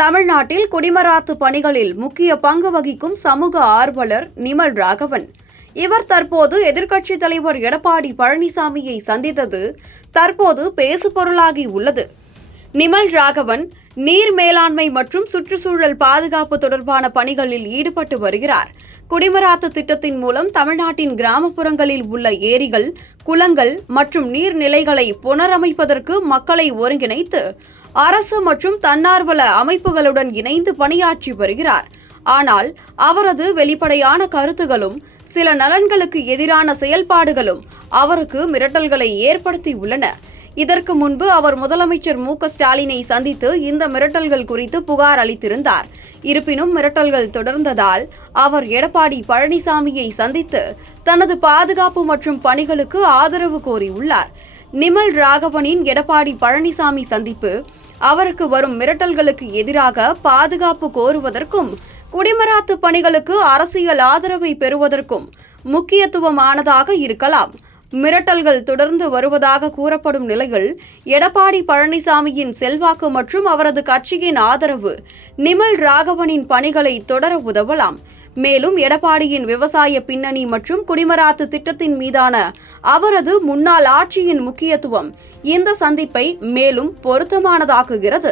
தமிழ்நாட்டில் குடிமராத்து பணிகளில் முக்கிய பங்கு வகிக்கும் சமூக ஆர்வலர் நிமல் ராகவன். இவர் தற்போது எதிர்க்கட்சித் தலைவர் எடப்பாடி பழனிசாமியை சந்தித்தது தற்போது பேசுபொருளாகி உள்ளது. நிமல் ராகவன் நீர் மேலாண்மை மற்றும் சுற்றுச்சூழல் பாதுகாப்பு தொடர்பான பணிகளில் ஈடுபட்டு வருகிறார். குடிமராத்து திட்டத்தின் மூலம் தமிழ்நாட்டின் கிராமப்புறங்களில் உள்ள ஏரிகள், குளங்கள் மற்றும் நீர்நிலைகளை புனரமைப்பதற்கு மக்களை ஒருங்கிணைத்து அரசு மற்றும் தன்னார்வல அமைப்புகளுடன் இணைந்து பணியாற்றி வருகிறார். ஆனால் அவரது வெளிப்படையான கருத்துகளும் சில நலன்களுக்கு எதிரான செயல்பாடுகளும் அவருக்கு மிரட்டல்களை ஏற்படுத்தி உள்ளன. இதற்கு முன்பு அவர் முதலமைச்சர் மு.க.ஸ்டாலினை சந்தித்து இந்த மிரட்டல்கள் குறித்து புகார் அளித்திருந்தார். இருப்பினும் மிரட்டல்கள் தொடர்ந்ததால் அவர் எடப்பாடி பழனிசாமியை சந்தித்து தனது பாதுகாப்பு மற்றும் பணிகளுக்கு ஆதரவு கோரியுள்ளார். நிமல் ராகவனின் எடப்பாடி பழனிசாமி சந்திப்பு அவருக்கு வரும் மிரட்டல்களுக்கு எதிராக பாதுகாப்பு கோருவதற்கும் குடிமராத்து பணிகளுக்கு அரசியல் ஆதரவை பெறுவதற்கும் முக்கியத்துவமானதாக இருக்கலாம். மிரட்டல்கள் தொடர்ந்து வருவதாக கூறப்படும் நிலையில் எடப்பாடி பழனிசாமியின் செல்வாக்கு மற்றும் அவரது கட்சியின் ஆதரவு நிமல் ராகவனின் பணிகளை தொடர உதவலாம். மேலும் எடப்பாடியின் விவசாய பின்னணி மற்றும் குடிமராத்து திட்டத்தின் மீதான அவரது முன்னாள் ஆட்சியின் முக்கியத்துவம் இந்த சந்திப்பை மேலும் பொருத்தமானதாக்குகிறது.